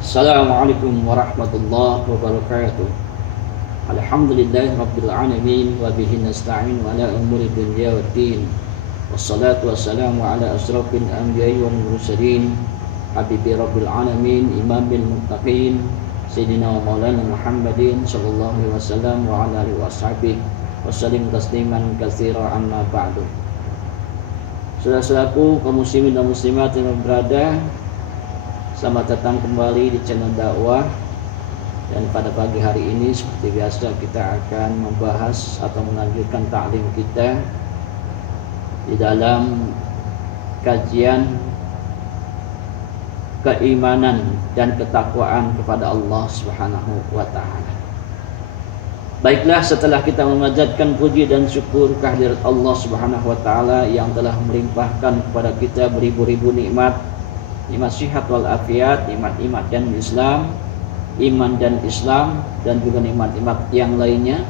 Assalamualaikum warahmatullahi wabarakatuh. Alhamdulillahi rabbil alamin wa bihi nasta'in wa ala umuri dunya waddin. Wassalatu wassalamu ala asrafil anbiya'i wal mursalin habibi rabbil alamin imamil muttaqin sayyidina wa maulana Muhammadin sallallahu alaihi wasallam wa ala alihi washabihi wasallim tasliman katsira amma ba'du. Saudara-saudaraku kaum muslimin dan muslimat yang berada, selamat datang kembali di channel dakwah. Dan pada pagi hari ini seperti biasa kita akan membahas atau melanjutkan ta'lim kita di dalam kajian keimanan dan ketakwaan kepada Allah Subhanahu wa taala. Baiklah, setelah kita memanjatkan puji dan syukur kehadirat Allah Subhanahu wa taala yang telah melimpahkan kepada kita beribu-ribu nikmat, nikmat sihat wal afiat, nikmat iman dan Islam, iman dan Islam, dan juga nikmat-nikmat yang lainnya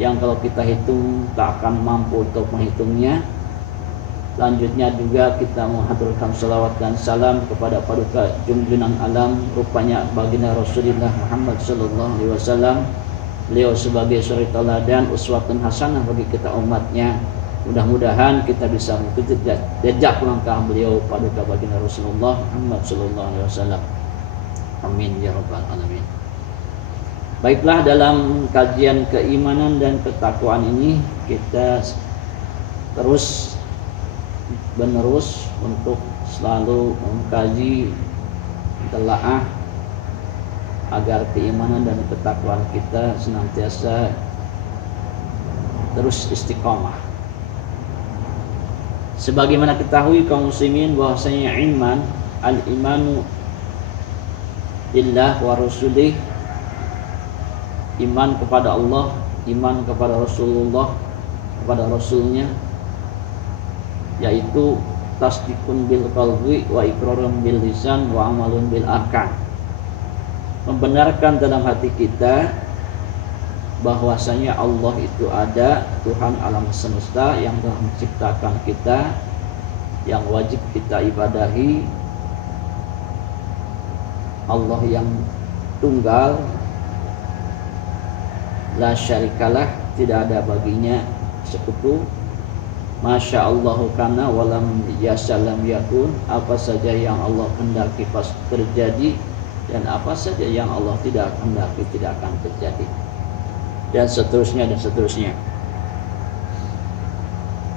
yang kalau kita hitung tak akan mampu untuk menghitungnya. Selanjutnya juga kita menghaturkan salawat dan salam kepada paduka junjungan alam, rupanya baginda Rasulullah Muhammad sallallahu alaihi wasallam. Beliau sebagai suri teladan, uswatun hasanah bagi kita umatnya. Mudah-mudahan kita bisa mengikuti jejak langkah beliau paduka baginda Rasulullah Muhammad sallallahu alaihi wasallam. Amin ya rabbal alamin. Baiklah, dalam kajian keimanan dan ketakwaan ini kita terus menerus untuk selalu mengkaji, telaah agar keimanan dan ketakwaan kita senantiasa terus istiqamah. Sebagaimana ketahui kaum muslimin bahwasanya iman, al-imanu billah wa rasulih, iman kepada Allah, iman kepada Rasulullah, kepada Rasulnya, yaitu tasdikun bil qalbi wa iqrarun bil lisan wa amalun bil arkan. Membenarkan dalam hati kita bahwasanya Allah itu ada, Tuhan alam semesta yang telah menciptakan kita, yang wajib kita ibadahi, Allah yang tunggal, la syarikalah, tidak ada baginya sekutu. Masya Allahu kana walam yasalam yakun, apa saja yang Allah hendaki pas terjadi, dan apa saja yang Allah tidak hendaki tidak akan terjadi, dan seterusnya dan seterusnya.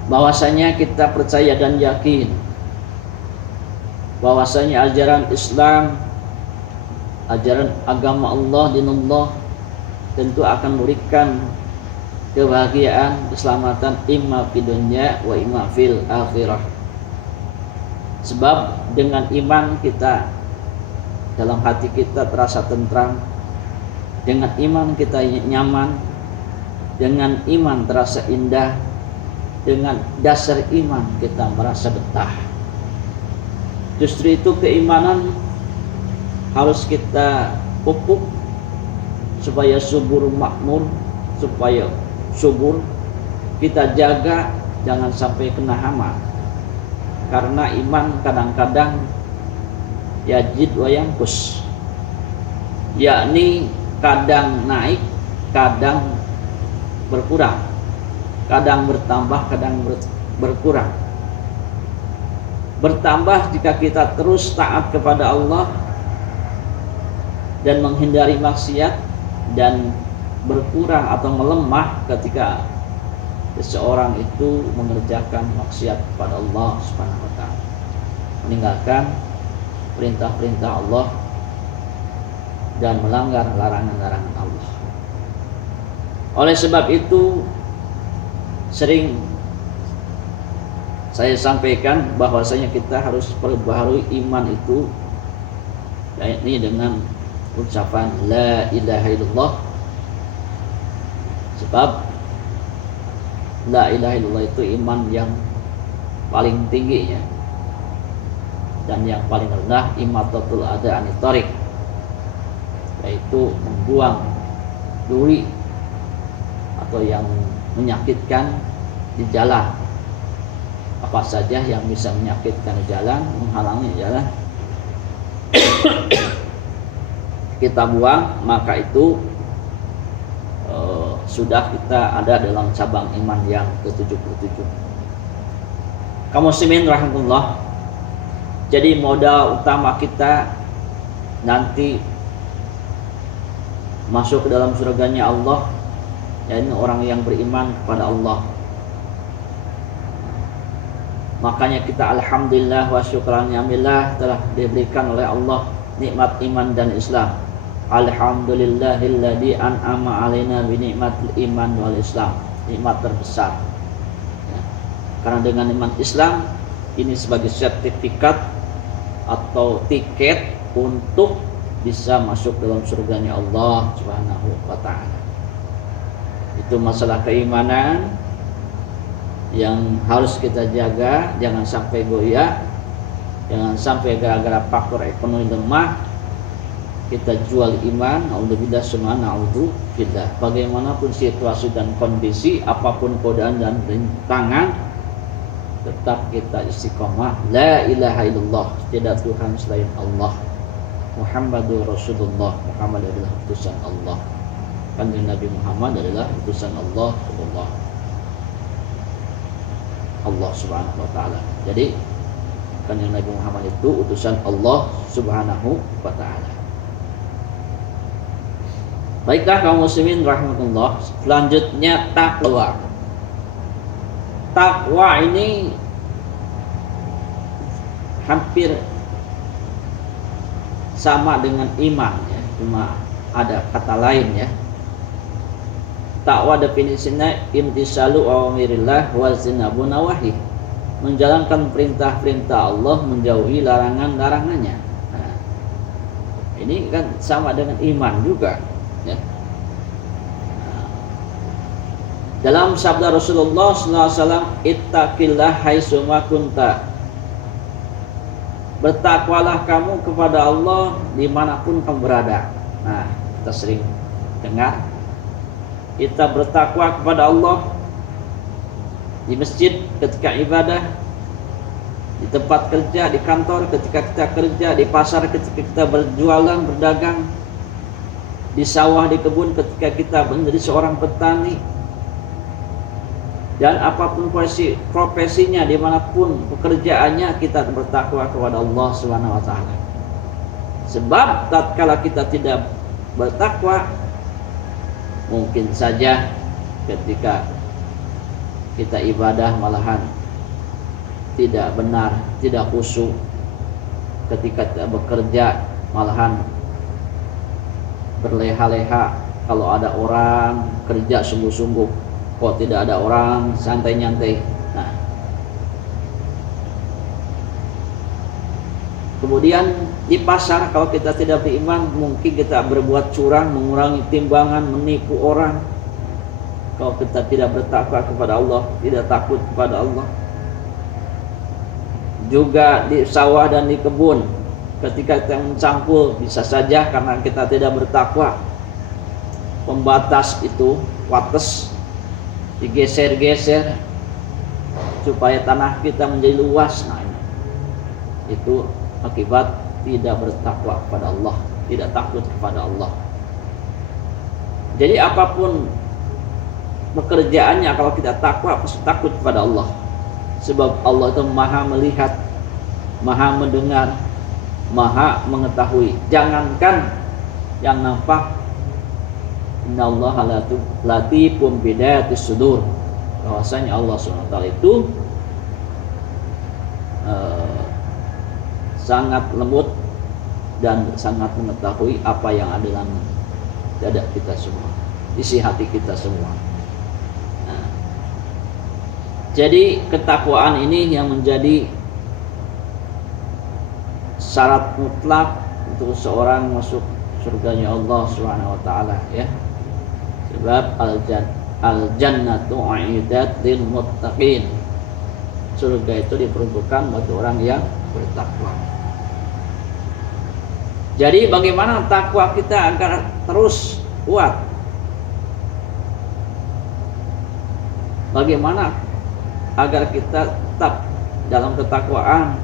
Bahwasanya kita percaya dan yakin bahwasanya ajaran Islam, ajaran agama Allah, dinullah, tentu akan memberikan kebahagiaan, keselamatan imma fid dunya wa imma fil akhirah. Sebab dengan iman kita, dalam hati kita terasa tentram, dengan iman kita nyaman, dengan iman terasa indah, dengan dasar iman kita merasa betah. Justru itu keimanan harus kita pupuk supaya subur makmur, supaya subur, kita jaga jangan sampai kena hama. Karena iman kadang-kadang yajid wa yanqus, yakni kadang naik, kadang berkurang, kadang bertambah, kadang berkurang. Bertambah jika kita terus taat kepada Allah dan menghindari maksiat, dan berkurang atau melemah ketika seseorang itu mengerjakan maksiat kepada Allah Subhanahu wa taala, meninggalkan perintah-perintah Allah dan melanggar larangan-larangan Allah. Oleh sebab itu sering saya sampaikan bahwasanya kita harus perbaharui iman itu, yakni dengan ucapan la ilaha illallah. Sebab la ilaha illallah itu iman yang paling tinggi ya, dan yang paling rendah imatatul adza anit thariq, yaitu membuang duri atau yang menyakitkan di jalan. Apa saja yang bisa menyakitkan di jalan, menghalangi jalan, kita buang, maka itu sudah kita ada dalam cabang iman yang ke-77. Kaum muslimin rahmatullah. Jadi modal utama kita nanti masuk ke dalam surganya Allah, yaitu orang yang beriman kepada Allah. Makanya kita alhamdulillah wa syukran ni'amillah telah diberikan oleh Allah nikmat iman dan Islam. Alhamdulillahilladzi an'ama alaina bi nikmatil iman wal Islam. Nikmat terbesar. Ya. Karena dengan iman Islam ini sebagai sertifikat atau tiket untuk bisa masuk dalam surganya Allah Subhanahu wa taala. Itu masalah keimanan yang harus kita jaga, jangan sampai goyah, jangan sampai gara-gara faktor ekonomi lemah kita jual iman. Alhamdulillah semana alhamdulillah. Bagaimanapun situasi dan kondisi, apapun godaan dan rintangan, tetap kita istiqomah. La ilaha illallah, tidak Tuhan selain Allah. Muhammadur Rasulullah, Muhammad adalah utusan Allah. Kanjeng Nabi Muhammad adalah utusan Allah Subhanahu wa taala. Jadi kanjeng Nabi Muhammad itu utusan Allah Subhanahu wa taala. Baiklah kaum muslimin rahmatullah. Selanjutnya takwa. Takwa ini hampir sama dengan iman ya, cuma ada kata lain ya. Takwa definisinya imtisalu awamirillah wa zinabu nawahi. Menjalankan perintah-perintah Allah, menjauhi larangan-larangannya. Nah, ini kan sama dengan iman juga ya. Nah, dalam sabda Rasulullah SAW, ittaqillah haitsuma kunta. Bertakwalah kamu kepada Allah dimanapun kamu berada. Nah, kita sering dengar kita bertakwa kepada Allah di masjid ketika ibadah, di tempat kerja, di kantor ketika kita kerja, di pasar ketika kita berjualan, berdagang, di sawah, di kebun ketika kita menjadi seorang petani, dan apapun profesinya, dimanapun pekerjaannya, kita bertakwa kepada Allah Subhanahu wa taala. Sebab tatkala kita tidak bertakwa, mungkin saja ketika kita ibadah malahan tidak benar, tidak khusyuk. Ketika kita bekerja malahan berleha-leha. Kalau ada orang kerja sungguh-sungguh, kok tidak ada orang santai-nyantai. Nah, kemudian di pasar kalau kita tidak beriman, mungkin kita berbuat curang, mengurangi timbangan, menipu orang. Kalau kita tidak bertakwa kepada Allah, tidak takut kepada Allah. Juga di sawah dan di kebun, ketika kita mencangkul, bisa saja karena kita tidak bertakwa, pembatas itu, wates, digeser-geser supaya tanah kita menjadi luas. Nah, itu akibat tidak bertakwa kepada Allah, tidak takut kepada Allah. Jadi apapun pekerjaannya, kalau kita takwa, pasti takut kepada Allah. Sebab Allah itu maha melihat, maha mendengar, maha mengetahui. Jangankan yang nampak, innallaha latifun bidatis sudur. Bahwasanya Allah SWT itu sangat lembut dan sangat mengetahui apa yang ada dalam dada kita semua, isi hati kita semua. Nah, jadi ketakwaan ini yang menjadi syarat mutlak untuk seorang masuk surganya Allah Subhanahu wa taala ya. Sebab al-jannatu u'idat lil muttaqin. Surga itu diperuntukkan bagi orang yang bertakwa. Jadi bagaimana takwa kita agar terus kuat? Bagaimana agar kita tetap dalam ketakwaan?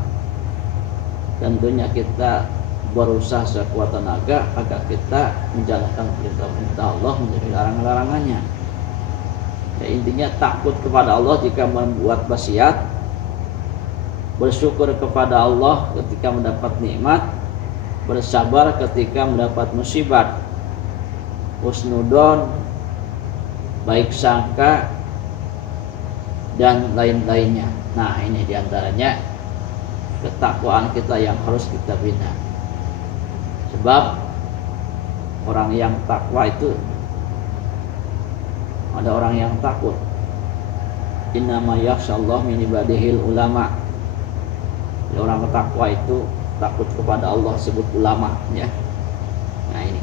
Tentunya kita berusaha sekuat tenaga agar kita menjalankan perintah Allah, menjauhi larangan-larangannya. Ya, intinya takut kepada Allah jika membuat wasiat, bersyukur kepada Allah ketika mendapat nikmat, bersabar ketika mendapat musibah, husnudon, baik sangka, dan lain-lainnya. Nah, ini diantaranya ketakwaan kita yang harus kita bina. Sebab orang yang takwa itu, ada orang yang takut. Innama yakhshallahu min ibadihil ulama. Orang takwa itu takut kepada Allah, sebut ulama, ya. Nah, ini.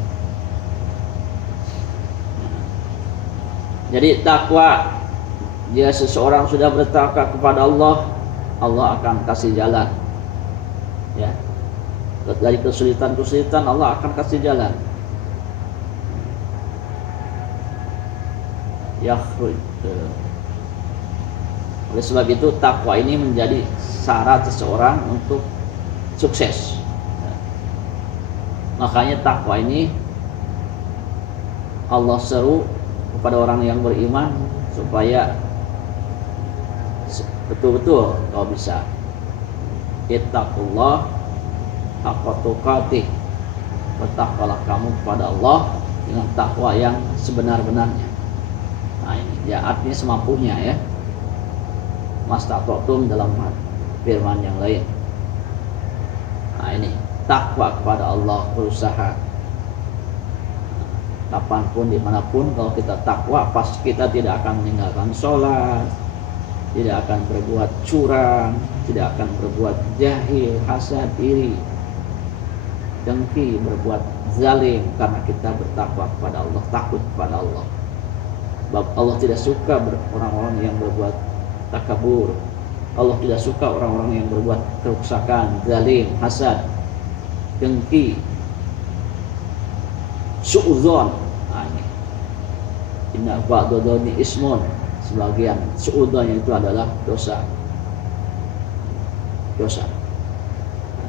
Jadi takwa, jika seseorang sudah bertakwa kepada Allah, Allah akan kasih jalan. Ya. Dari kesulitan-kesulitan Allah akan kasih jalan. Oleh sebab itu takwa ini menjadi syarat seseorang untuk sukses. Makanya takwa ini Allah seru kepada orang yang beriman supaya betul-betul kau bisa ittaqullah haqqa tuqatih, bertakwalah kamu kepada Allah dengan takwa yang sebenar-benarnya. Nah, ini ya artinya semampunya, ya. Mastata'tum dalam firman yang lain. Nah, ini takwa kepada Allah, berusaha kapanpun dimanapun. Kalau kita takwa, pasti kita tidak akan meninggalkan sholat, tidak akan berbuat curang, tidak akan berbuat jahil, hasad, iri, dengki, berbuat zalim, karena kita bertakwa kepada Allah, takut kepada Allah. Sebab Allah tidak suka orang-orang yang berbuat takabur. Allah tidak suka orang-orang yang berbuat kerusakan, zalim, hasad, dengki, suudzon. Nah, ini inna ba'dadoni ismun, sebagian suudzon itu adalah dosa.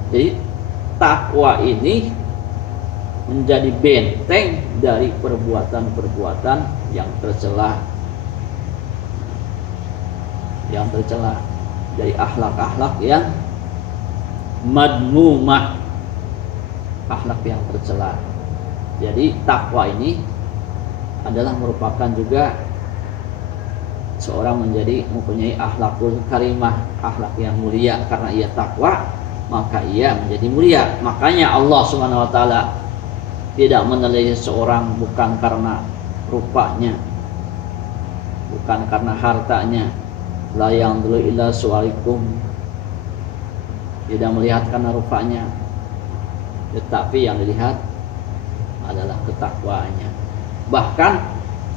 Jadi takwa ini menjadi benteng dari perbuatan-perbuatan yang tercela, dari akhlak-akhlak yang madmumah, akhlak yang tercela. Jadi takwa ini adalah merupakan juga seorang mempunyai akhlakul karimah, akhlak yang mulia. Karena ia takwa, maka ia menjadi mulia. Makanya Allah Subhanahu wa taala tidak menilai seorang bukan karena rupanya, bukan karena hartanya. La yanzuru ila suwarikum, tidak melihat karena rupanya, tetapi yang dilihat adalah ketakwaannya. Bahkan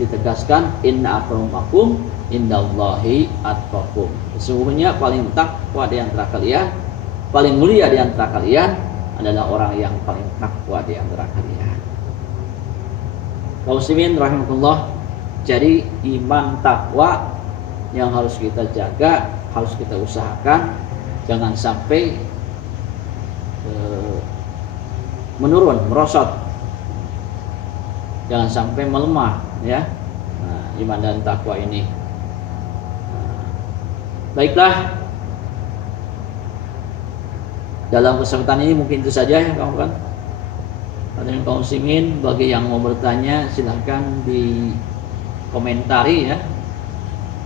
ditegaskan inna akramakum indallahi atqakum. Sesungguhnya paling takwa di antara kalian, paling mulia di antara kalian adalah orang yang paling takwa di antara kalian. Kaum muslimin rahimakumullah, jadi iman takwa yang harus kita jaga, harus kita usahakan, jangan sampai menurun, merosot, jangan sampai melemah, ya. Nah, iman dan takwa ini. Baiklah, dalam kesempatan ini mungkin itu saja, ya kawan-kawan. Hadirin kaum muslimin, bagi yang mau bertanya silahkan dikomentari, ya,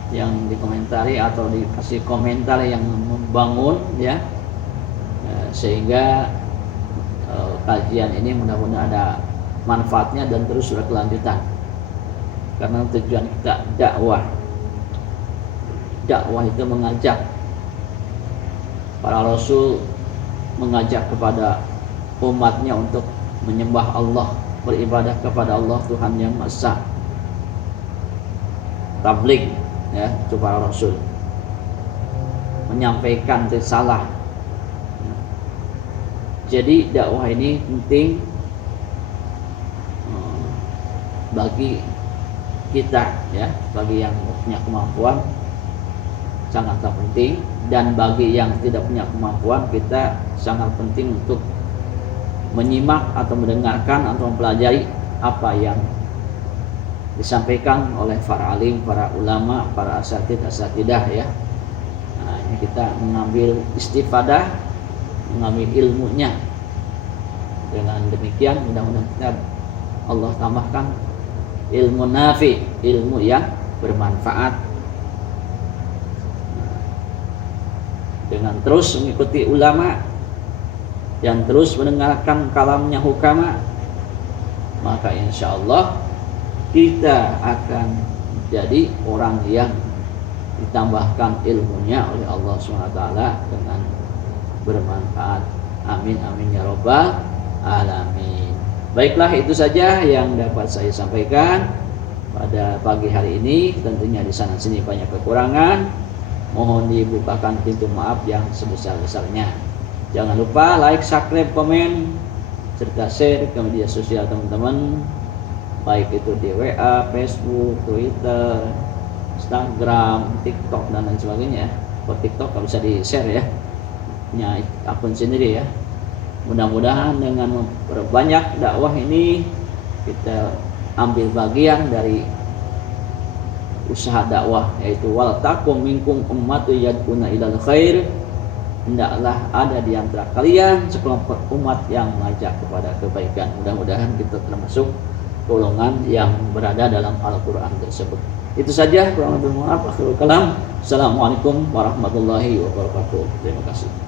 yang dikomentari atau dikasih komentar yang membangun, ya, sehingga kajian ini mudah-mudahan ada manfaatnya dan terus berkelanjutan. Karena tujuan kita dakwah itu mengajak. Para rasul mengajak kepada umatnya untuk menyembah Allah, beribadah kepada Allah Tuhan yang Maha Esa. Tabligh, ya, itu para rasul menyampaikan risalah. Jadi dakwah ini penting bagi kita, ya, bagi yang punya kemampuan sangatlah penting, dan bagi yang tidak punya kemampuan kita sangat penting untuk menyimak atau mendengarkan atau mempelajari apa yang disampaikan oleh para alim, para ulama, para asatidah ya. Nah, ini kita mengambil istifadah, mengambil ilmunya. Dengan demikian mudah-mudahan kita Allah tambahkan ilmu nafi, ilmu yang bermanfaat. Dengan terus mengikuti ulama dan terus mendengarkan kalamnya hukama, maka insya Allah kita akan jadi orang yang ditambahkan ilmunya oleh Allah SWT dengan bermanfaat. Amin amin ya robbal alamin. Baiklah, itu saja yang dapat saya sampaikan pada pagi hari ini. Tentunya di sana sini banyak kekurangan, mohon dibukakan pintu maaf yang sebesar-besarnya. Jangan lupa like, subscribe, komen, serta share ke media sosial teman-teman, baik itu di WA, Facebook, Twitter, Instagram, TikTok dan lain sebagainya. Kalau TikTok kalau bisa di share ya, punya akun sendiri ya. Mudah-mudahan dengan memperbanyak dakwah ini kita ambil bagian dari usaha dakwah, yaitu wal takum minkum ummatu yad'una ilal khair. Hendaklah ada di antara kalian sekelompok umat yang mengajak kepada kebaikan. Mudah-mudahan kita termasuk golongan yang berada dalam Al-Quran tersebut. Itu saja, kurang lebih mohon maaf. Akhirul kalam. Assalamualaikum warahmatullahi wabarakatuh. Terima kasih.